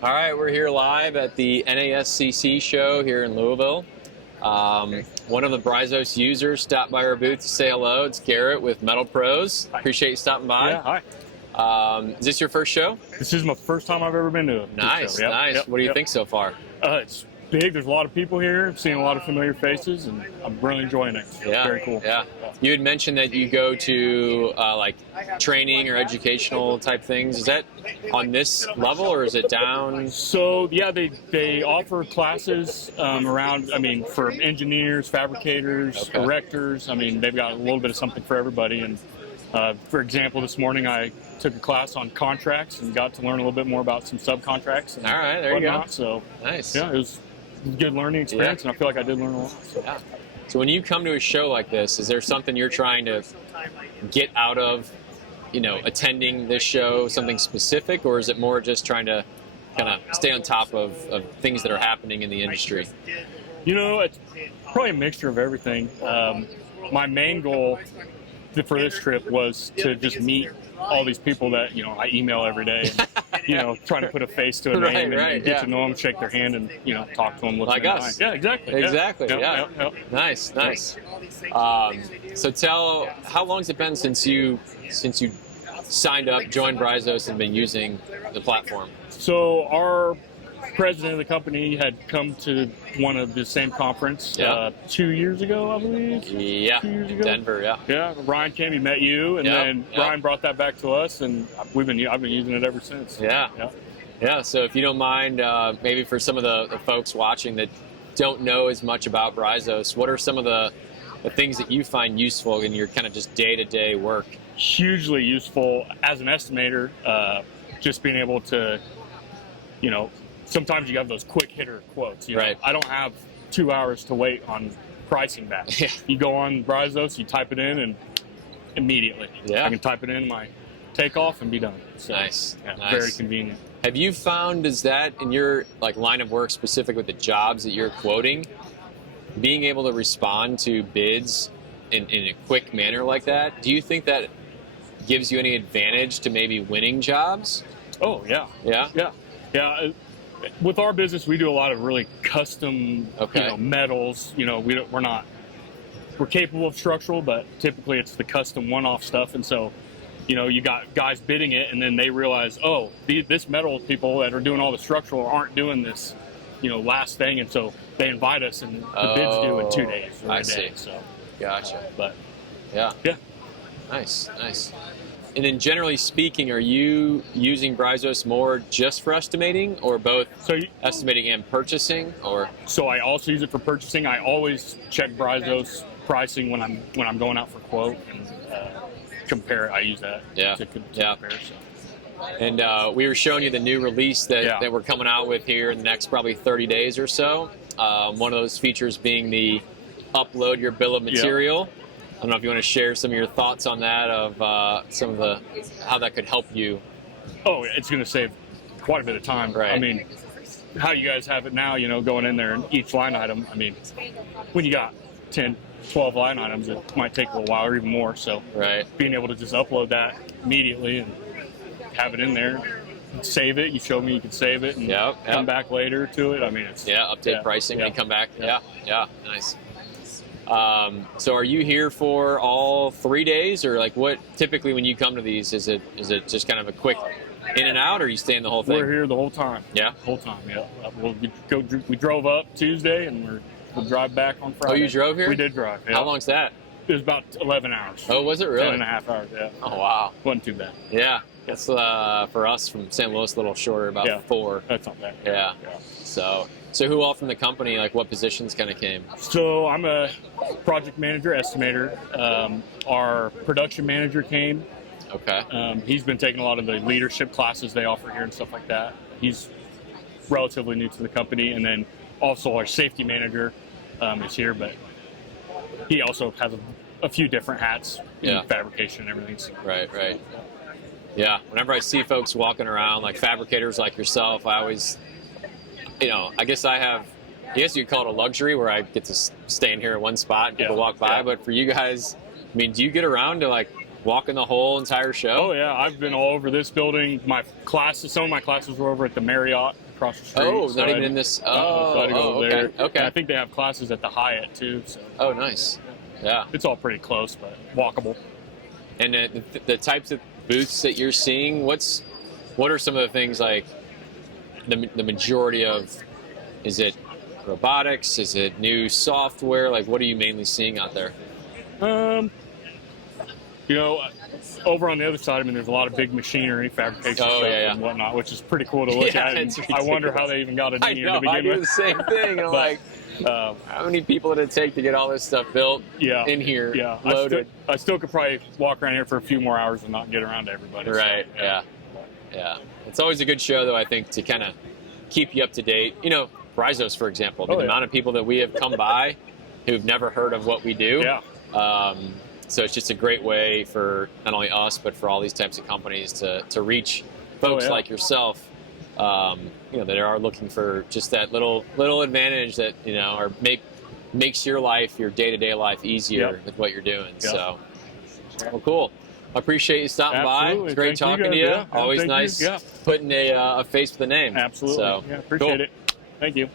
All right, we're here live at the NASCC show here in Louisville. One of the Bryzos users stopped by our booth to say hello. It's Garrett with Metal Pros. Appreciate you stopping by. Yeah, hi. Is this your first show? This is my first time I've ever been to a Nice, show. Yep, nice. yep, What do you yep. think so far? It's big. There's a lot of people here. I'm seeing a lot of familiar faces, and I'm really enjoying it. So Yeah, it's very cool. Yeah. You had mentioned that you go to like training or educational type things. Is that on this level or is it down? So yeah, they offer classes around. I mean, for engineers, fabricators, Okay. erectors. I mean, they've got a little bit of something for everybody. And for example, this morning I took a class on contracts and got to learn a little bit more about some subcontracts. And All right, there you go. whatnot. So Nice. yeah, it was a good learning experience, and I feel like I did learn a lot. So. Yeah. So when you come to a show like this, is there something you're trying to get out of, attending this show, something specific, or is it more just trying to kind of stay on top of things that are happening in the industry? It's probably a mixture of everything. My main goal for this trip was to just meet all these people that, I email every day. And, trying to put a face to a Right, name and, right, and get yeah. to know them, shake their hand, and, talk to them. Like us. Yeah, exactly. Exactly, Yep, yeah. yep, yep. Nice, nice. So how long's it been since you signed up, joined Bryzos, and been using the platform? So our president of the company had come to one of the same conference Yeah. 2 years ago, I believe. Yeah, 2 years ago. Denver, yeah. Yeah, Brian came, he met you, and Yep, then yep. Brian brought that back to us, and I've been using it ever since. Yeah. Yep. Yeah, so if you don't mind, maybe for some of the folks watching that don't know as much about Bryzos, what are some of the things that you find useful in your kind of just day-to-day work? Hugely useful as an estimator, just being able to, sometimes you have those quick hitter quotes. Right. I don't have 2 hours to wait on pricing back. Yeah. You go on Bryzos, you type it in, and immediately Yeah. I can type it in my takeoff and be done. So, Nice, yeah, nice. very convenient. Have you found, is that in your line of work specific with the jobs that you're quoting, being able to respond to bids in a quick manner like that, do you think that gives you any advantage to maybe winning jobs? Oh yeah, Yeah? yeah. With our business, we do a lot of really custom, Okay. metals. We're capable of structural, but typically it's the custom one-off stuff, and so. You got guys bidding it, and then they realize, this metal people that are doing all the structural aren't doing this, last thing, and so they invite us, and the bid's due in 2 days or I a day. see. So, Gotcha. but Yeah. yeah, Nice, nice. And then generally speaking, are you using Bryzos more just for estimating or both estimating and purchasing, or? so I also use it for purchasing. I always check Bryzos pricing when I'm going out for quote and compare it. I use that to compare. So. And we were showing you the new release that we're coming out with here in the next probably 30 days or so. One of those features being the upload your bill of material. I don't know if you want to share some of your thoughts on that, of some of how that could help you. Oh, it's going to save quite a bit of time. Right. I mean, how you guys have it now, going in there and each line item, I mean, when you got 10, 12 line items, it might take a little while or even more. So being able to just upload that immediately and have it in there, save it. You show me you can save it and come back later to it. I mean, it's update pricing when you come back. Yeah, nice. So are you here for all 3 days, or what typically when you come to these, is it just kind of a quick in and out, or you staying the whole thing? We're here the whole time. Yeah, the whole time. Yeah. We drove up Tuesday and we'll drive back on Friday. Oh, you drove here? We did drive. Yeah. How long's that? It was about 11 hours. Oh, was it really? 10 and a half hours. Yeah. Oh, wow. Wasn't too bad. Yeah, it's for us from St. Louis a little shorter, about 4. That's not bad. Yeah. So who all from the company, what positions kind of came? So I'm a project manager, estimator. Our production manager came. Okay. He's been taking a lot of the leadership classes they offer here and stuff like that. He's relatively new to the company. And then also our safety manager is here, but he also has a few different hats in fabrication and everything. So. Right. Yeah, whenever I see folks walking around, like fabricators like yourself, I always, I guess I guess you'd call it a luxury where I get to stand here in one spot and people walk by. But for you guys, I mean, do you get around to walking the whole entire show? Oh yeah, I've been all over this building. Some of my classes were over at the Marriott across the street. Oh, so not even in this. So I had to go okay. there. Okay. And I think they have classes at the Hyatt too. So Oh, nice. Yeah. it's all pretty close, but walkable. And the types of booths that you're seeing, what are some of the things like the majority of? Is it robotics? Is it new software? Like, what are you mainly seeing out there? You know, over on the other side, I mean, there's a lot of big machinery, fabrication stuff and whatnot, which is pretty cool to look at. And I wonder how they even got it in here to begin I do with. the same thing. I'm like, how many people did it take to get all this stuff built in here, loaded? I still could probably walk around here for a few more hours and not get around to everybody. Right, so, yeah. It's always a good show, though, I think, to kind of keep you up to date. You know, Bryzos, for example, the amount of people that we have come by who've never heard of what we do. Yeah. So it's just a great way for not only us, but for all these types of companies to reach folks like yourself, you know, that are looking for just that little advantage that, you know, or makes your life, your day-to-day life easier with what you're doing. So, well, cool. I appreciate you stopping by. It's great talking to you. Always nice putting a face with a name. Absolutely. So, appreciate it. Thank you.